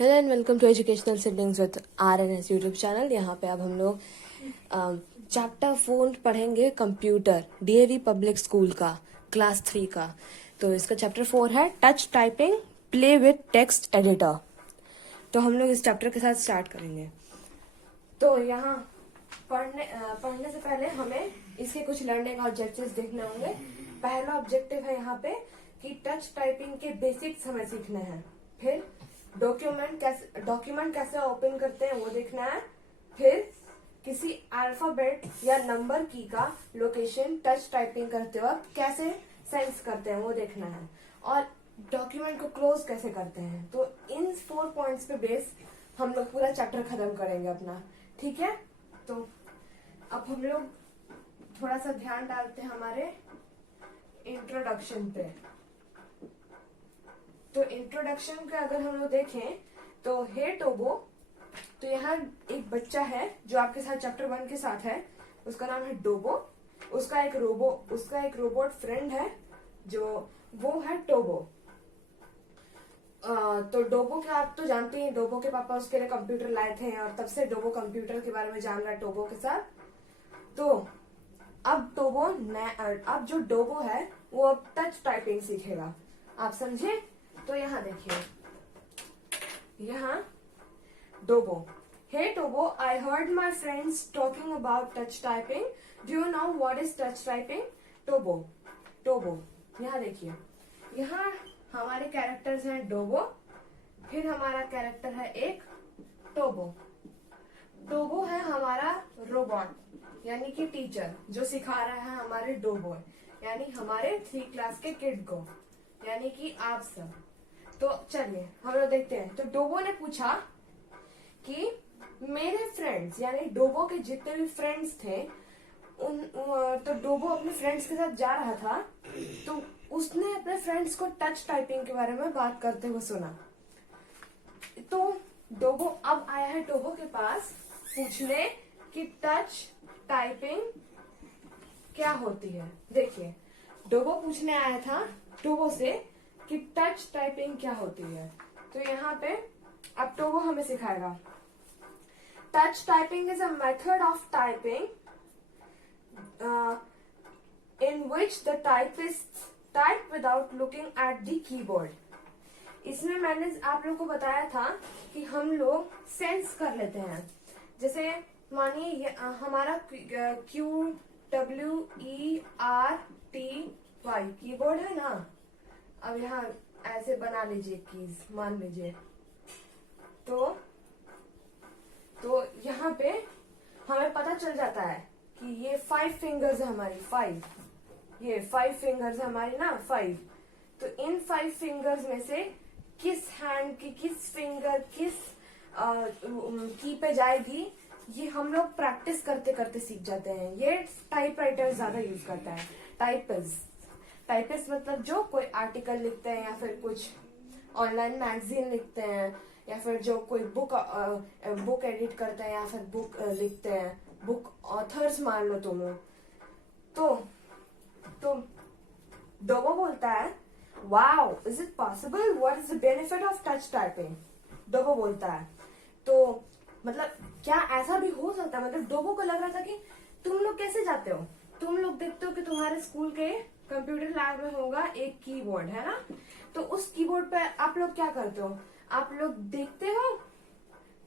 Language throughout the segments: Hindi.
Hello and welcome to educational seedlings with RNS YouTube channel. यहाँ पे अब हम लोग चैप्टर 4 पढ़ेंगे कंप्यूटर, DAV पब्लिक स्कूल का, क्लास 3 का। तो इसका चैप्टर 4 है touch typing play with text editor. तो हम लोग इस चैप्टर के साथ स्टार्ट करेंगे। तो यहाँ पढ़ने से पहले हमें इसके कुछ लर्निंग ऑब्जेक्टिव्स देखने होंगे। पहला ऑब्जेक्टिव है यहाँ पे कि टच टाइपिंग के बेसिक्स हमें सीखने हैं। फिर डॉक्यूमेंट कैसे ओपन करते हैं वो देखना है। फिर किसी अल्फाबेट या नंबर की का लोकेशन टच टाइपिंग करते वक्त कैसे सेंस करते हैं वो देखना है। और डॉक्यूमेंट को क्लोज कैसे करते हैं। तो इन 4 पॉइंट्स पे बेस हम लोग पूरा चैप्टर खत्म करेंगे अपना। ठीक है, तो अब हम लोग थोड़ा सा ध्यान डालते हैं हमारे इंट्रोडक्शन पे। तो इंट्रोडक्शन का अगर हम लोग देखें तो हे टोबो, तो यहाँ एक बच्चा है जो आपके साथ चैप्टर 1 के साथ है, उसका नाम है डोबो। उसका एक रोबोट फ्रेंड है जो वो है टोबो। तो डोबो के आप तो जानते हैं, डोबो के पापा उसके लिए कंप्यूटर लाए थे और तब से डोबो कंप्यूटर के बारे में जान रहा है टोबो के साथ। तो अब जो डोबो है वो अब टच टाइपिंग सीखेगा। आप समझे? तो यहाँ देखिए, यहाँ Dobo, hey Tobo, I heard my friends talking about touch typing, do you know what is touch typing? Tobo, यहाँ देखिए, यहाँ हमारे कैरेक्टर्स हैं डोबो, फिर हमारा कैरेक्टर है एक टोबो। टोबो है हमारा रोबोट यानी कि टीचर जो सिखा रहा है हमारे डोबो यानी हमारे 3 क्लास के किड को, यानी कि आप सब। तो चलिए हम लोग देखते हैं। तो डोबो ने पूछा कि मेरे फ्रेंड्स यानी डोबो के जितने भी फ्रेंड्स थे तो डोबो अपने फ्रेंड्स के साथ जा रहा था, तो उसने अपने फ्रेंड्स को टच टाइपिंग के बारे में बात करते हुए सुना। तो डोबो अब आया है डोबो के पास पूछने कि टच टाइपिंग क्या होती है। देखिए, डोबो पूछने आया था टोबो से कि टच टाइपिंग क्या होती है। तो यहाँ पे अब टोबो हमें सिखाएगा। Touch typing is a method of typing in which the typists type without looking at the keyboard. इसमें मैंने आप लोगों को बताया था कि हम लोग सेंस कर लेते हैं। जैसे मानिए हमारा QWERTY कीबोर्ड है ना। अब यहाँ ऐसे बना लीजिए कीज, मान लीजिए। तो यहाँ पे हमें पता चल जाता है कि ये 5 फिंगर्स है हमारी, 5, ये 5 फिंगर्स है हमारी ना, 5। तो इन 5 फिंगर्स में से किस हैंड की किस फिंगर किस की पे जाएगी, ये हम लोग प्रैक्टिस करते करते सीख जाते हैं। ये टाइपराइटर ज्यादा यूज करता है। टाइपिस्ट मतलब जो कोई आर्टिकल लिखते हैं या फिर कुछ ऑनलाइन मैगजीन लिखते हैं या फिर जो कोई बुक एडिट करते हैं या फिर बुक लिखते हैं, बुक ऑथर्स मान लो तुम लोग। तो डोबो बोलता है, wow, is it possible, what is the benefit of touch typing? Dobo बोलता है। तो मतलब क्या ऐसा भी हो सकता है? मतलब डोबो को लग रहा था कि तुम लोग कैसे जाते हो, तुम लोग देखते हो कि तुम्हारे स्कूल के कंप्यूटर लैब में होगा एक कीबोर्ड, है ना। तो उस कीबोर्ड पे आप लोग क्या करते हो? आप लोग देखते हो,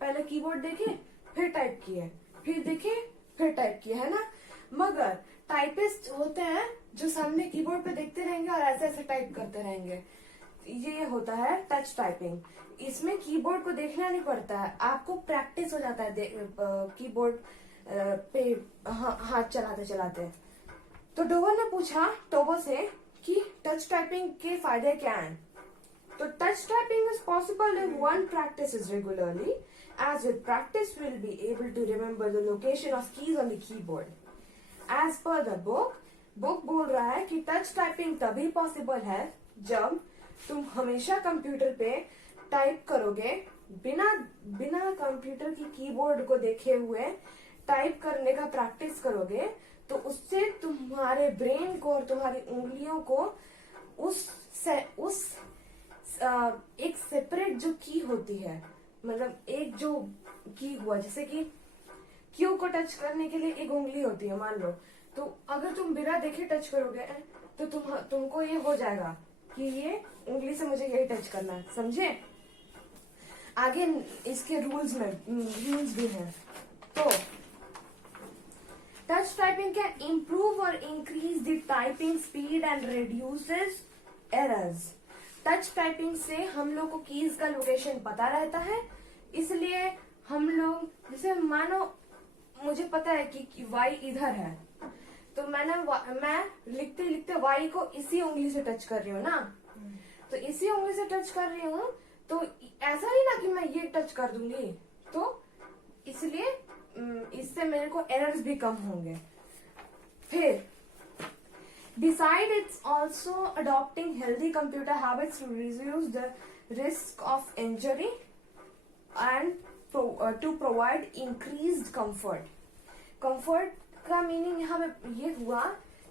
पहले कीबोर्ड देखे फिर टाइप किए, फिर देखे फिर टाइप किए, है ना। मगर टाइपिस्ट होते हैं जो सामने कीबोर्ड पे देखते रहेंगे और ऐसे ऐसे टाइप करते रहेंगे। ये होता है टच टाइपिंग। इसमें कीबोर्ड को देखना नहीं पड़ता है, आपको प्रैक्टिस हो जाता है कीबोर्ड पे हाथ चलाते चलाते। तो डोबो ने पूछा टोबो से कि टच टाइपिंग के फायदे क्या हैं। तो touch typing is possible if one practises regularly, as with practice will be able to remember the location of keys on the keyboard. As per the book बोल रहा है कि टच टाइपिंग तभी पॉसिबल है जब तुम हमेशा कंप्यूटर पे टाइप करोगे, बिना कंप्यूटर की कीबोर्ड को देखे हुए टाइप करने का प्रैक्टिस करोगे। तो उससे तुम्हारे ब्रेन को और तुम्हारी उंगलियों को एक सेपरेट जो की होती है मतलब एक जो की हुआ, जैसे कि क्यू को टच करने के लिए एक उंगली होती है मान लो, तो अगर तुम बिना देखे टच करोगे तो तुमको ये हो जाएगा कि ये उंगली से मुझे यही टच करना है, समझे। आगे इसके रूल्स भी हैं। तो टच टाइपिंग कैन इम्प्रूव और increase the typing speed and reduces errors. Touch typing से हम लोग को कीज का लोकेशन पता रहता है, इसलिए हम लोग जैसे मानो मुझे पता है कि y इधर है, तो मैं लिखते लिखते y को इसी उंगली से टच कर रही हूँ ना, तो इसी उंगली से टच कर रही हूँ, तो ऐसा नहीं ना कि मैं ये टच कर दूंगी, तो इसलिए इससे मेरे को एरर्स भी कम होंगे। फिर Beside, it's also adopting healthy computer habits to reduce the risk of injury and to provide increased comfort. Comfort का मीनिंग यहाँ पे ये हुआ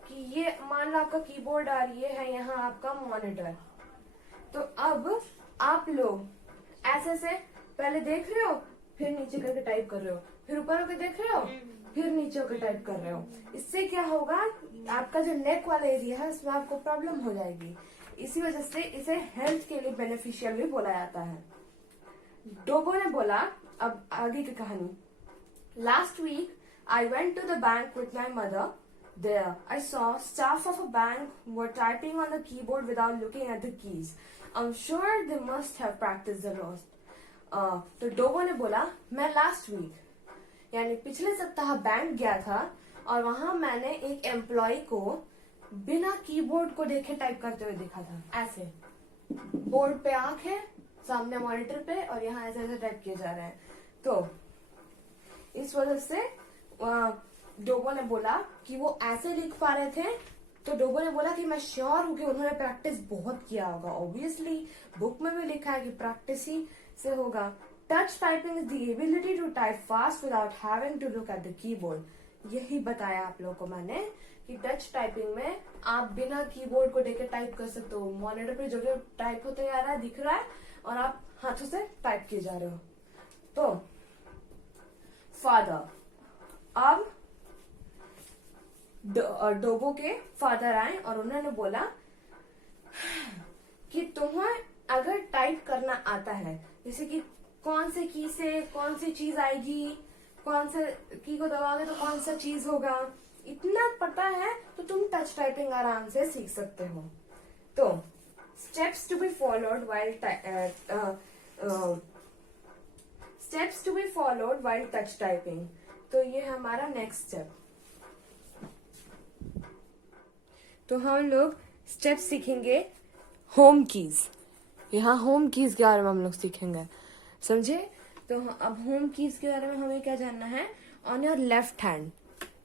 कि ये मान लो आपका कीबोर्ड और ये है यहाँ आपका मॉनिटर, तो अब आप लोग ऐसे से पहले देख रहे हो, फिर नीचे करके टाइप कर रहे हो, फिर ऊपर होकर देख रहे हो, फिर नीचे होकर टाइप कर रहे हो। इससे क्या होगा, आपका जो नेक वाला एरिया है उसमें आपको प्रॉब्लम हो जाएगी। इसी वजह से इसे हेल्थ के लिए बेनिफिशियल भी बोला जाता है। डोगो ने बोला, अब आगे की कहानी। Last week I went to the bank with my mother. There, I saw staff of a bank were typing on the keyboard without looking at the keys. I'm sure they must have practiced the most. तो डोगो ने बोला, मैं लास्ट वीक यानी पिछले सप्ताह बैंक गया था और वहां मैंने एक एम्प्लॉय को बिना कीबोर्ड को देखे टाइप करते हुए देखा था। ऐसे बोर्ड पे आंख है, सामने मॉनिटर पे, और यहाँ ऐसे ऐसे टाइप किए जा रहे हैं। तो इस वजह से डोगो ने बोला कि वो ऐसे लिख पा रहे थे, तो डोगो ने बोला कि मैं श्योर हूं कि उन्होंने प्रैक्टिस बहुत किया होगा। ऑब्वियसली बुक में भी लिखा है कि प्रैक्टिस ही से होगा। Touch typing is the ability to type fast without having to look at the keyboard. यही बताया आप लोगों को मैंने कि टच टाइपिंग में आप बिना कीबोर्ड को देखे टाइप कर सकते हो। मॉनिटर पे जो जो टाइप होते जा रहा है दिख रहा है और आप हाथों से टाइप किए जा रहे हो। तो फादर, अब डोगो के फादर आए और उन्होंने बोला कि तुम्हें अगर टाइप करना आता है, जैसे कि कौन से की से कौन सी चीज आएगी, कौन से की को दबाओगे तो कौन सा चीज होगा, इतना पता है तो तुम टच टाइपिंग आराम से सीख सकते हो। तो steps to be followed while touch typing. तो ये हमारा नेक्स्ट स्टेप। तो हम लोग स्टेप सीखेंगे होम कीज। यहाँ होम कीज के बारे में हम लोग सीखेंगे, समझे। तो अब होम कीज के बारे में हमें क्या जानना है। ऑन योर लेफ्ट हैंड,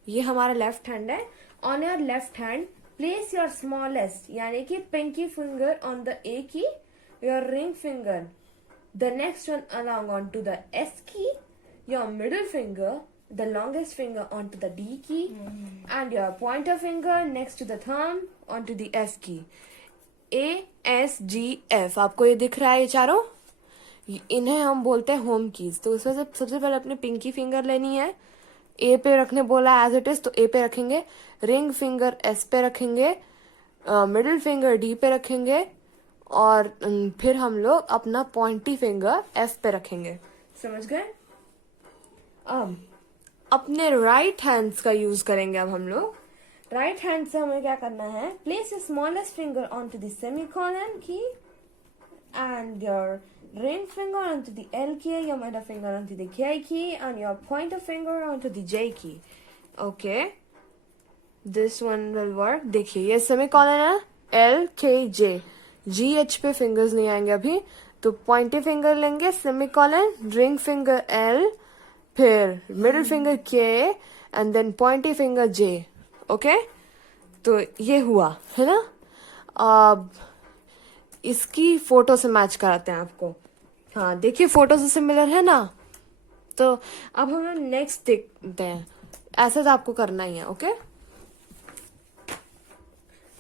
ये हमारा लेफ्ट हैंड है। On your left hand place your smallest यानी कि pinky finger on the A key, your ring finger the next one along onto the S key, your middle finger the longest finger onto the D key, and your pointer finger next to the thumb onto the F key. A, S, G, F आपको ये दिख रहा है, ये चारों, इन्हें हम बोलते हैं होम कीज। तो उसमें से सबसे पहले अपनी पिंकी फिंगर लेनी है, ए पे रखने बोला एज इट इज, तो ए पे रखेंगे, रिंग फिंगर एस पे रखेंगे, मिडिल फिंगर डी पे रखेंगे, और फिर हम लोग अपना पॉइंटी फिंगर एफ पे रखेंगे। समझ गए। अब अपने राइट हैंड्स का यूज करेंगे। अब हम लोग राइट हैंड से हमें क्या करना है, place your smallest finger on to the semicolon key and your ring finger onto the L key, your middle finger onto the K key, and your pointer finger onto the J key. Okay, this one will work. देखिए ये सेमीकोलन है, L K J, G H पे फिंगर्स नहीं आएंगे अभी, तो पॉइंटी फिंगर लेंगे, सेमीकोलन, रिंग फिंगर L, फिर middle finger K, and then pointy finger J. Okay, तो ये हुआ है ना। अब इसकी फोटो से मैच कराते हैं आपको। हाँ देखिए फोटो से सिमिलर है ना। तो अब हम लोग नेक्स्ट देखते हैं, ऐसा तो आपको करना ही है। ओके,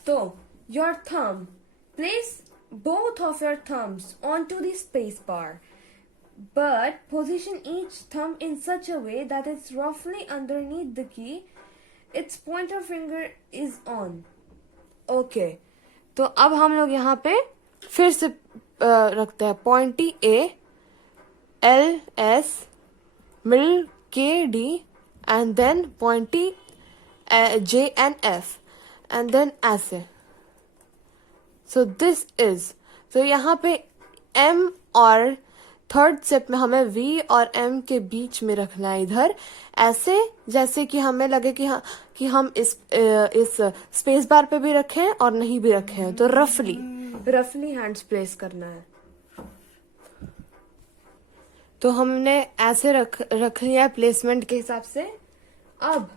तो your thumb, place both of your thumbs on to the space bar. but position each thumb in such a way that it's roughly underneath the key. Its pointer finger is on. Okay, तो अब हम लोग यहाँ पे फिर से रखते हैं pointy A, L, S, middle K, D, and then pointy J and F, and then ऐसे. So this is, तो यहाँ पे M और थर्ड स्टेप में हमें V और M के बीच में रखना है इधर, ऐसे जैसे कि हमें लगे कि हम इस स्पेस बार पे भी रखें और नहीं भी रखें, तो रफली हैंड्स प्लेस करना है. तो हमने ऐसे रख लिया है प्लेसमेंट के हिसाब से. अब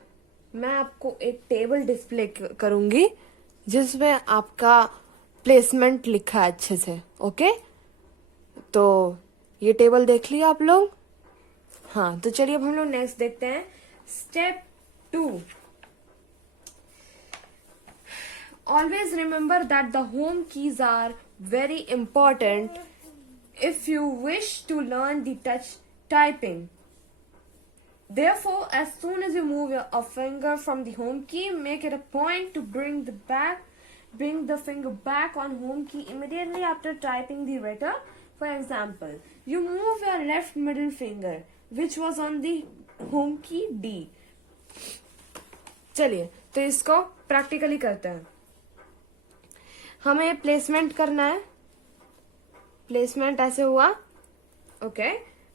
मैं आपको एक टेबल डिस्प्ले करूंगी जिसमें आपका प्लेसमेंट लिखा है अच्छे से. ओके, तो ये टेबल देख लिया आप लोग. हाँ, तो चलिए अब हम लोग नेक्स्ट देखते हैं. Step 2. Always remember that the home keys are very important if you wish to learn the touch typing. Therefore, as soon as you move a finger from the home key, make it a point to bring the finger back on home key immediately after typing the letter. For example, you move your left middle finger, which was on the home key D. चलिए, तो इसको प्रैक्टिकली करते हैं. हमें प्लेसमेंट करना है. प्लेसमेंट ऐसे हुआ. ओके,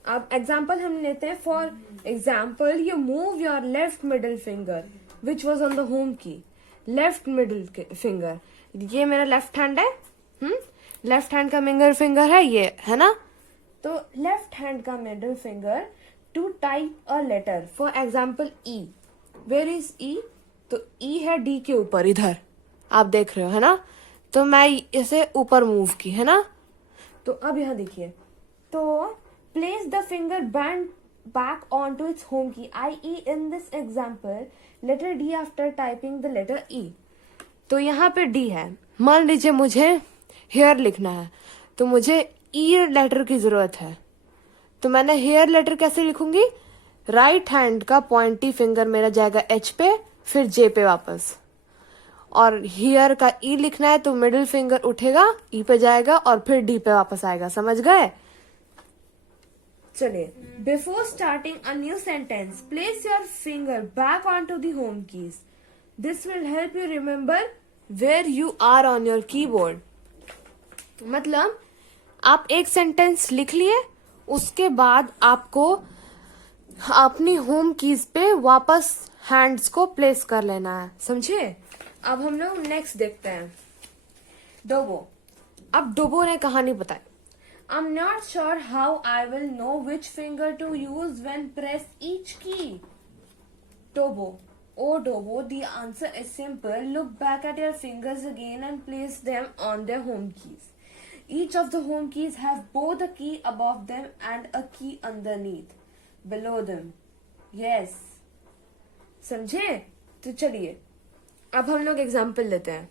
अब एग्जाम्पल हम लेते हैं. For example, you move your left middle finger which was on the home key. Left middle finger, ये मेरा लेफ्ट हैंड है. लेफ्ट हैंड का मिडल फिंगर है ये, है ना. तो लेफ्ट हैंड का middle finger to type a letter. For example E. Where is E? तो E है D के ऊपर, इधर आप देख रहे हो, है ना. तो मैं इसे ऊपर मूव की, है ना. तो अब यहाँ देखिए, तो place the finger band back on to its home key, i.e. In this example letter D after typing the letter E. तो यहाँ पे D है. मान लीजिए मुझे हेयर लिखना है, तो मुझे E लेटर की जरूरत है. तो मैंने हेयर लेटर कैसे लिखूंगी? राइट हैंड का पॉइंटी फिंगर मेरा जाएगा H पे, फिर J पे वापस. और हियर का E लिखना है तो मिडिल फिंगर उठेगा, E पे जाएगा और फिर D पे वापस आएगा. समझ गए? चलिए, before starting a new sentence place your finger back on to the home keys. This will help you remember where you are on your keyboard. मतलब आप एक सेंटेंस लिख लिए, उसके बाद आपको अपनी होम कीज पे वापस हैंड्स को प्लेस कर लेना है. समझे? अब हम लोग नेक्स्ट देखते हैं. डोबो. अब डोबो ने कहानी बताई. I am not sure how I will know which finger to use when press each key. Dobo. Oh Dobo, the answer is simple. Look back at your fingers again and place them on their home keys. Each of the home keys have both a key above them and अ की अंडरनीथ बिलो देम. यस, समझे? तो चलिए अब हम लोग एग्जाम्पल लेते हैं.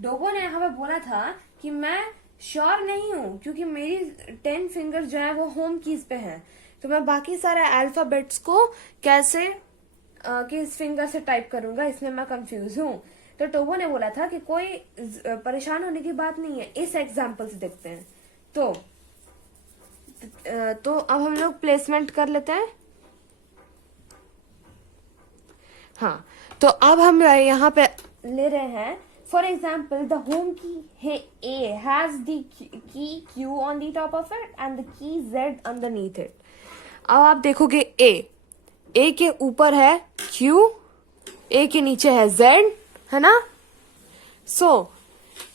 डोबो ने हमें बोला था कि मैं श्योर नहीं हूं क्योंकि मेरी 10 फिंगर जो है वो होम कीज पे हैं, तो मैं बाकी सारे अल्फाबेट्स को कैसे किस फिंगर से टाइप करूंगा, इसमें मैं कंफ्यूज हूं. तो डोबो ने बोला था कि कोई परेशान होने की बात नहीं है. इस एग्जाम्पल से देखते हैं. तो अब हम लोग प्लेसमेंट कर लेते हैं. हाँ, तो अब हम यहाँ पे ले रहे हैं. फॉर एग्जाम्पल, द होम की A has the key Q on the top of it and the key Z underneath it. अब आप देखोगे A के ऊपर है Q, A के नीचे है Z, है ना. सो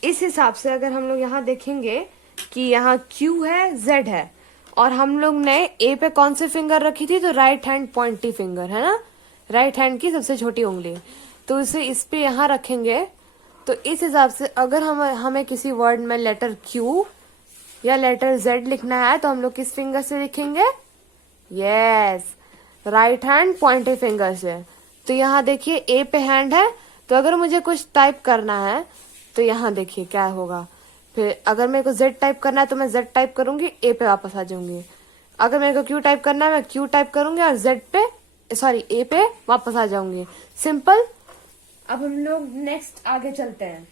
इस हिसाब से अगर हम लोग यहाँ देखेंगे कि यहाँ Q है, Z है, और हम लोग ने A पे कौन से फिंगर रखी थी? तो राइट हैंड पॉइंटी फिंगर, है ना. राइट हैंड की सबसे छोटी उंगली. तो इसे इस पे यहाँ रखेंगे. तो इस हिसाब से अगर हमें किसी वर्ड में लेटर Q या लेटर Z लिखना है तो हम लोग किस फिंगर से लिखेंगे? Yes, right hand pointy finger से. तो यहाँ देखिए A पे हैंड है, तो अगर मुझे कुछ टाइप करना है तो यहाँ देखिए क्या होगा. फिर अगर मेरे को Z टाइप करना है तो मैं Z टाइप करूंगी, A पे वापस आ जाऊंगी। अगर मेरे को Q टाइप करना है मैं Q टाइप करूंगी और Z पे सॉरी A पे वापस आ जाऊंगी। सिंपल। अब हम लोग नेक्स्ट आगे चलते हैं।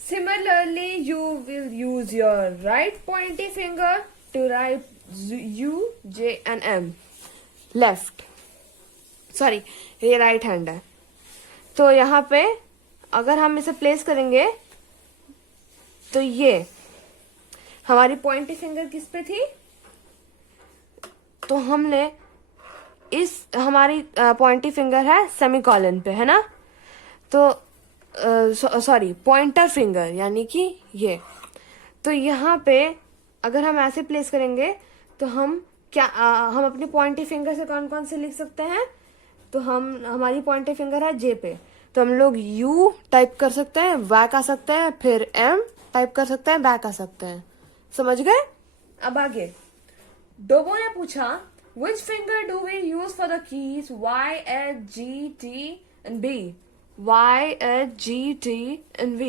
Similarly, you will use your right pointy finger to write U, J and M. Left. Sorry, ये राइट हैंड है। तो यहाँ पे अगर हम इसे प्लेस करेंगे तो ये हमारी पॉइंटी फिंगर किस पे थी, तो हमने इस हमारी पॉइंटी फिंगर है सेमीकोलन पे, है ना। तो सॉरी पॉइंटर फिंगर यानी कि ये। तो यहाँ पे अगर हम ऐसे प्लेस करेंगे तो हम क्या हम अपनी पॉइंटी फिंगर से कौन कौन से लिख सकते हैं, तो हम हमारी पॉइंटी फिंगर है जे पे, तो हम लोग यू टाइप कर सकते हैं, बैक आ सकते हैं, फिर एम टाइप कर सकते हैं, बैक आ सकते हैं। समझ गए। अब आगे डोबो ने पूछा which finger do we use for the keys Y, H, G, T and B? Y, H, G, T and B.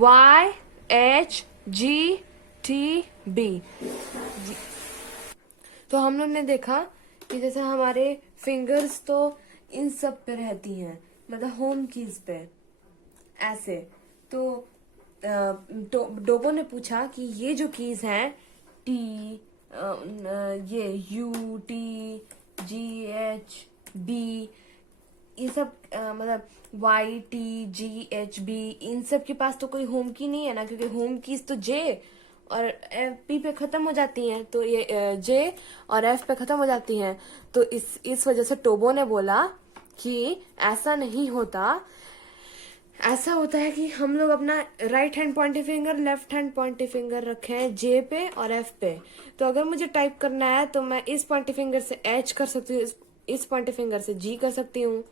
Y, H, G, T, B. तो हम लोग ने देखा कि जैसे हमारे फिंगर्स तो इन सब पे रहती हैं, मतलब होम कीज पे ऐसे। तो डोबो ने पूछा कि ये जो कीज हैं टी, ये U, T, G, H, B, ये सब मतलब Y, T, G, H, B, इन सब के पास तो कोई होम की नहीं है ना, क्योंकि होम कीज तो जे और एफ पी पे खत्म हो जाती हैं, तो ये जे और एफ पे खत्म हो जाती हैं। तो इस वजह से टोबो ने बोला कि ऐसा नहीं होता, ऐसा होता है कि हम लोग अपना right hand pointy finger, left hand pointy finger रखे हैं जे पे और एफ पे। तो अगर मुझे टाइप करना है तो मैं इस पॉइंटी फिंगर से एच कर सकती हूँ, इस पॉइंटी फिंगर से जी कर सकती हूँ,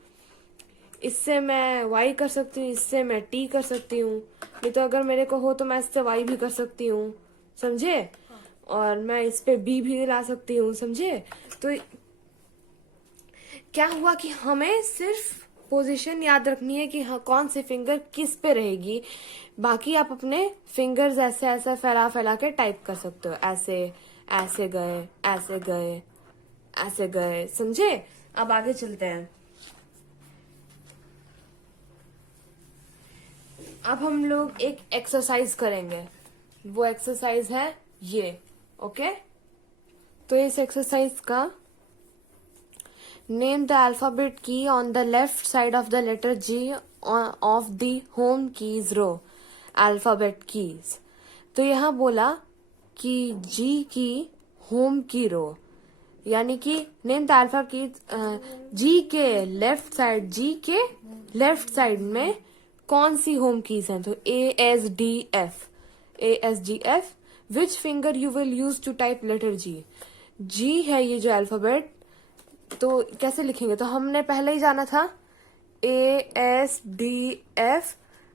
इससे मैं वाई कर सकती हूँ, इससे मैं टी कर सकती हूँ। नहीं तो अगर मेरे को हो तो मैं इससे वाई भी कर सकती हूँ, समझे। और मैं इस पे बी भी ला सकती हूँ, समझे। तो क्या हुआ कि हमें सिर्फ पोजीशन याद रखनी है कि हाँ कौन सी फिंगर किस पे रहेगी, बाकी आप अपने फिंगर्स ऐसे ऐसे फैला फैला के टाइप कर सकते हो, ऐसे ऐसे गए, ऐसे गए, ऐसे गए, समझे। अब आगे चलते हैं। अब हम लोग एक एक्सरसाइज करेंगे, वो एक्सरसाइज है ये, ओके। तो इस एक्सरसाइज का name the alphabet key on the left side of the letter G of the home keys row, alphabet keys. तो यहाँ बोला कि जी की होम की रो, यानी कि नेम द अल्फाबेट जी के लेफ्ट साइड, जी के लेफ्ट साइड में कौन सी होम कीज हैं। तो A S D F, A S D F. Which finger you will use to type letter G. G है ये जो अल्फाबेट, तो कैसे लिखेंगे, तो हमने पहले ही जाना था ए एस डी एफ।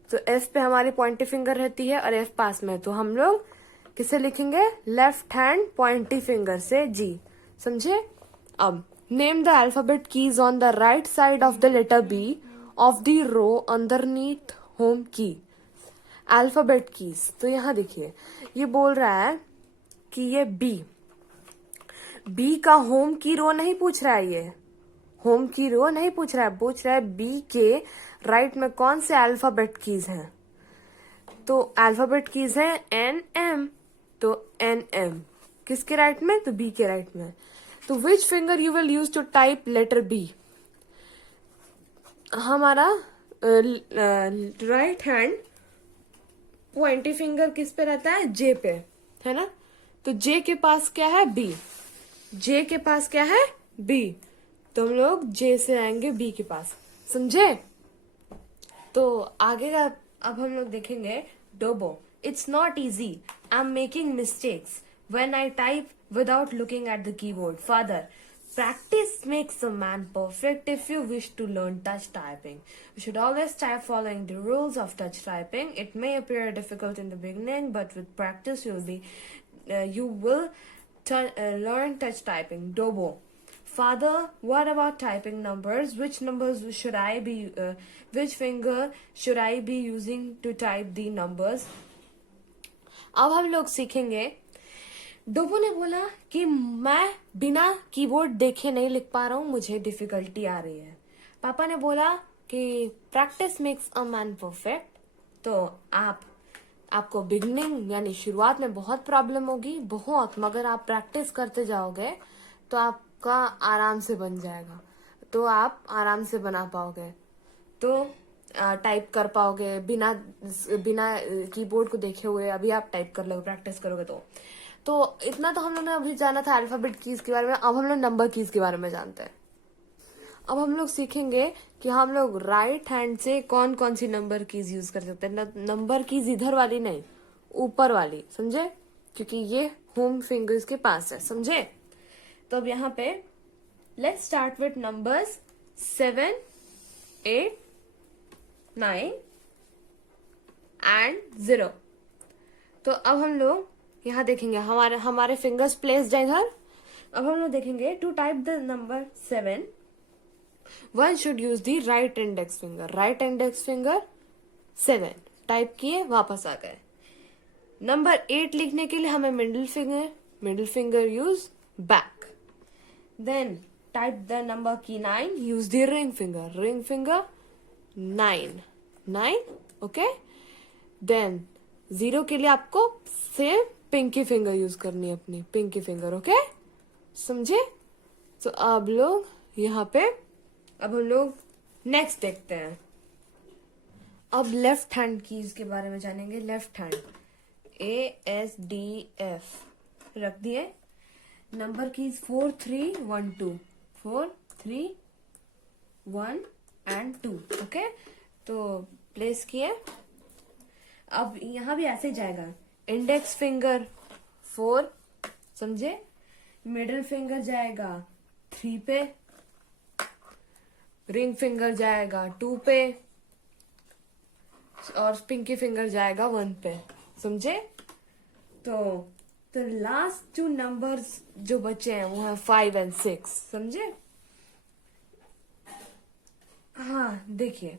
तो एफ पे हमारी पॉइंटी फिंगर रहती है और एफ पास में, तो हम लोग किसे लिखेंगे, लेफ्ट हैंड पॉइंटी फिंगर से जी, समझे। अब name the alphabet keys on the right side of the letter B of the row underneath home key, alphabet keys. तो यहाँ देखिए ये बोल रहा है कि ये बी का होम की रो नहीं पूछ रहा है, ये होम की रो नहीं पूछ रहा है, पूछ रहा है बी के राइट में कौन से अल्फाबेट कीज हैं। तो अल्फाबेट कीज है एन एम, तो एन एम किसके राइट में, तो बी के राइट में। तो which finger you will use to type letter B. हमारा राइट हैंड पॉइंटी फिंगर किस पे रहता है, जे पे, है ना। तो जे के पास क्या है, बी, जे के पास क्या है, बी। तो हम लोग जे से आएंगे बी के पास, समझे। तो आगे का अब हम लोग देखेंगे Dobo. It's not easy, I am making mistakes when I type without looking at the keyboard. Father, practice makes a man perfect. If you wish to learn touch typing, you should always type following the rules of touch typing. It may appear difficult in the beginning, but with practice you will learn touch typing. Dobo. Father, what about typing numbers? Which numbers should I be which finger should I be using to type the numbers? अब हम लोग सीखेंगे। डोबो ने बोला कि मैं बिना कीबोर्ड देखे नहीं लिख पा रहा हूँ, मुझे डिफिकल्टी आ रही है। पापा ने बोला कि practice makes a man perfect. तो आपको बिगनिंग यानी शुरुआत में बहुत प्रॉब्लम होगी, बहुत, मगर आप प्रैक्टिस करते जाओगे तो आपका आराम से बन जाएगा, तो आप आराम से बना पाओगे, तो टाइप कर पाओगे बिना कीबोर्ड को देखे हुए। अभी आप टाइप कर लोगे, प्रैक्टिस करोगे तो इतना तो हम लोग ने अभी जाना था अल्फाबेट कीज के बारे में। अब हम लोग नंबर कीज के बारे में जानते हैं। अब हम लोग सीखेंगे कि हम लोग राइट हैंड से कौन कौन सी नंबर कीज यूज कर सकते हैं। नंबर कीज इधर वाली नहीं, ऊपर वाली, समझे, क्योंकि ये होम फिंगर्स के पास है, समझे। तो अब यहाँ पे let's start with numbers 7, 8, 9 and 0। तो अब हम लोग यहाँ देखेंगे, हमारे फिंगर्स प्लेस्ड है इधर। अब हम लोग देखेंगे to type the number 7 one should use the right index finger. Right index finger 7 type किए, वापस आ गए। नंबर 8 लिखने के लिए हमें middle finger use back. Then type the number key 9, use the ring finger 9 okay. Then 0 के लिए आपको सेम पिंकी फिंगर यूज करनी है, अपनी पिंकी फिंगर, ओके, समझे। तो अब लोग यहाँ पे अब हम लोग नेक्स्ट देखते हैं। अब लेफ्ट हैंड कीज के बारे में जानेंगे। लेफ्ट हैंड ASDF रख दिए। Number keys 4, 3, 1, 2, 4, 3, 1 and 2, okay. तो प्लेस किए। अब यहां भी ऐसे जाएगा, इंडेक्स फिंगर 4, समझे, मिडिल फिंगर जाएगा 3 पे, रिंग फिंगर जाएगा 2 पे और पिंकी फिंगर जाएगा 1 पे, समझे। तो लास्ट 2 नंबर्स जो बचे हैं वो है 5 और 6, समझे। हाँ देखिए,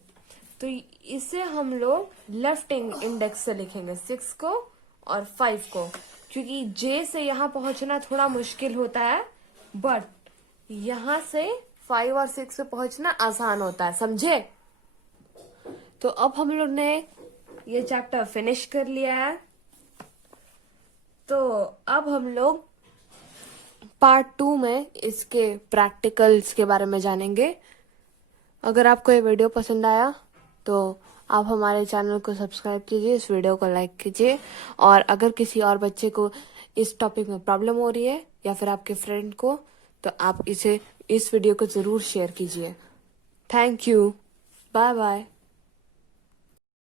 तो इसे हम लोग लेफ्ट इंडेक्स से लिखेंगे 6 को और 5 को, क्योंकि J से यहाँ पहुंचना थोड़ा मुश्किल होता है, बट यहाँ से 5 और 6 पे पहुंचना आसान होता है, समझे। तो अब हम लोग ने ये चैप्टर फिनिश कर लिया है। तो अब हम लोग पार्ट 2 में इसके प्रैक्टिकल्स के बारे में जानेंगे। अगर आपको ये वीडियो पसंद आया तो आप हमारे चैनल को सब्सक्राइब कीजिए, इस वीडियो को लाइक कीजिए, और अगर किसी और बच्चे को इस टॉपिक में प्रॉब्लम हो रही है या फिर आपके फ्रेंड को, तो आप इस वीडियो को जरूर शेयर कीजिए। Thank you, bye bye.